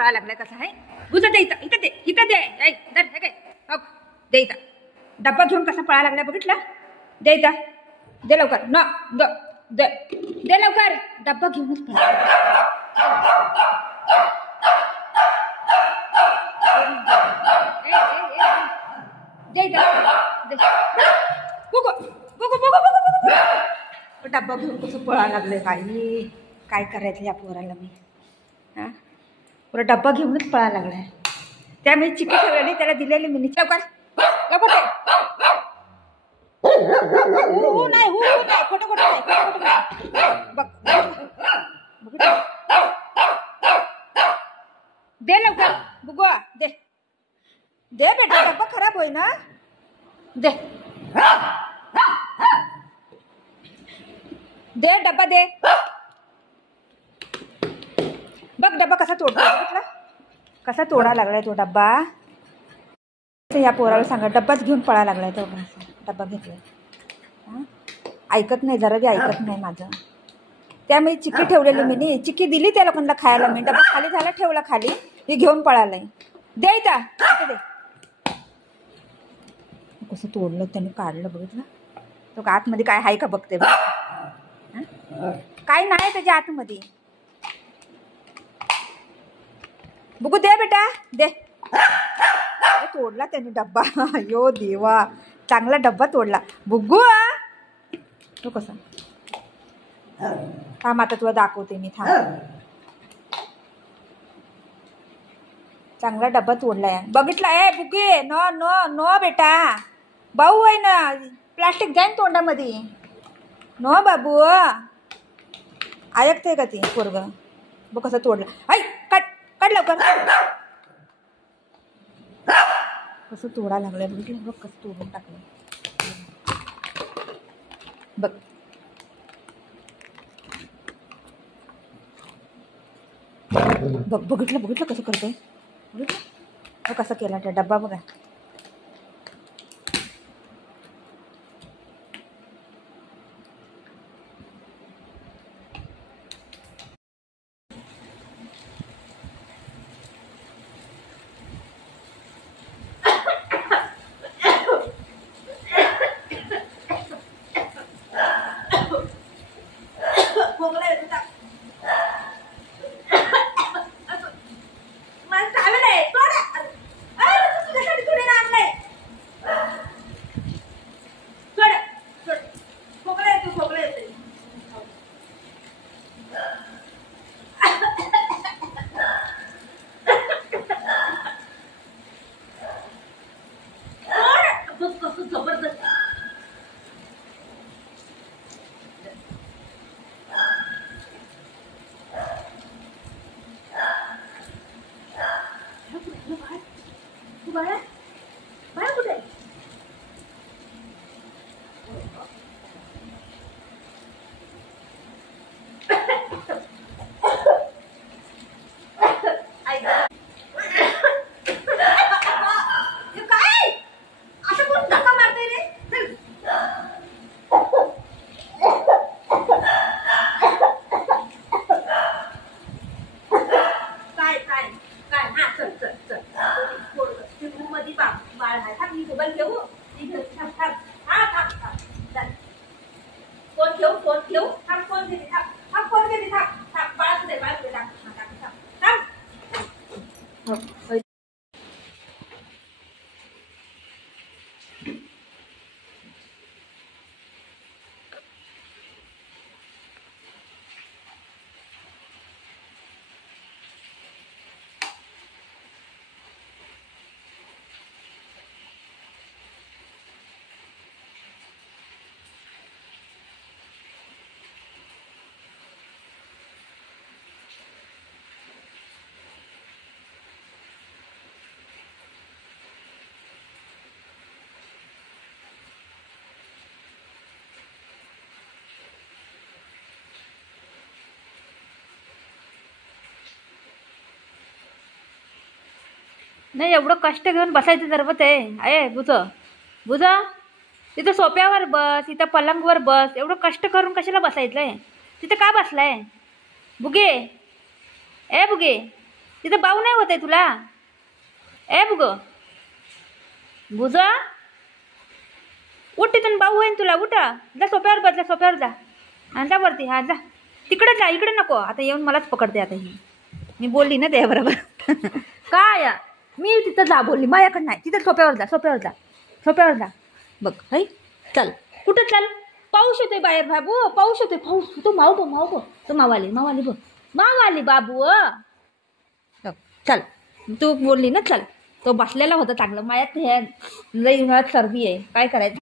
पळा लागलाय कसा आहे. बुजा दे इथं इथं दे इथं दे. ऐ धर हे काय हो दे इथं. डब्बा घेऊन कसा पळा लागलाय बघितला. दे इथं दे लवकर न द दे दे लवकर. डब्बा घेऊनच पळा. दे इथं दे. बुगू बुगू बुगू बुगू बुगू. डब्बा घेऊन कसं पळा लागले बाई. काय करायचं या पोराला मी. हां पुरा डब्बा घेऊनच पळा लागलाय. त्यामुळे चिकी ठेवलेली त्याला दिलेली मी लवकर लवकर दे. हो नाही हो नाही खोटं खोटं नाही खोटं खोटं नाही. बघ दे लवकर बुगवा दे दे बेटा. डब्बा खराब होई ना. दे दे डब्बा दे. बघ डब्बा कसा तोडतो बघितला. कसा तोडा लागलाय तो डब्बा. या पोराला सांगा डब्बाच घेऊन पळा लागलाय तो. डब्बा घेतलाय. ऐकत नाही जरा बी ऐकत नाही माझं. त्यामुळे चिक्की ठेवलेली मी नाही. चिक्की दिली त्या लोकांना खायला मी. डब्बा खाली झाला ठेवला खाली. हे घेऊन पळालाय. दे इथं दे. कसं तोडलं त्याने काढलं बघितलं. तो का आतमध्ये काय आहे का बघते बघ. काय नाही त्याच्या आतमध्ये. बुगू दे बेटा दे. तोडला त्याने डब्बा. अयो देवा चांगला डब्बा तोडला बुगू. तो कसा थांब आता तुला दाखवते मी थांब. चांगला डब्बा तोडलाय बघितला. ए बुगे नो नो नो बेटा. भाऊ आहे ना प्लास्टिक जाईन तोंडामध्ये. नो बाबू ऐकते का ती पोरग. बघ कसं तोडलं. ऐ कट कट लवकर. कसं तोडा लागलंय बघितलं. बघ कसं तोडून टाकलं बघ. बघ बघितलं बघितलं कसं करतोय बघितलं. कसं केला त्या डब्बा बघा. नाही एवढं कष्ट घेऊन बसायचं जरबत आहे बुज बुज. तिथं सोप्यावर बस. इथं पलंगवर बस. एवढं कष्ट करून कशाला बसायचंय. तिथं का बसलाय बुगे. ए बुगे तिथं बाऊ नाही होत आहे तुला. ए बुग बुज उठ, तिथून बाऊ होईन तुला. उठ जा, सोप्यावर बसला, सोप्यावर जा. हा जा वरती, हा जा. तिकडे जा, इकडे नको. आता येऊन मलाच पकडते आता ही. मी बोलली ना त्या बरोबर. काय मी तिथं जा बोलली, माझ्याकडे नाही. तिथं सोप्यावर जा, सोप्यावर जा, सोप्यावर जा. बघ हाय, चल. कुठं चल? पाऊस येतोय बाहेर बाबू, पाऊस येतोय. पाऊस तो माव तो मावाली बघ, मावाली बाबू. चल, तू बोलली ना चल. तो बसलेला होता चांगलं. माझ्यात हे लई सर्दी आहे, काय करायचं.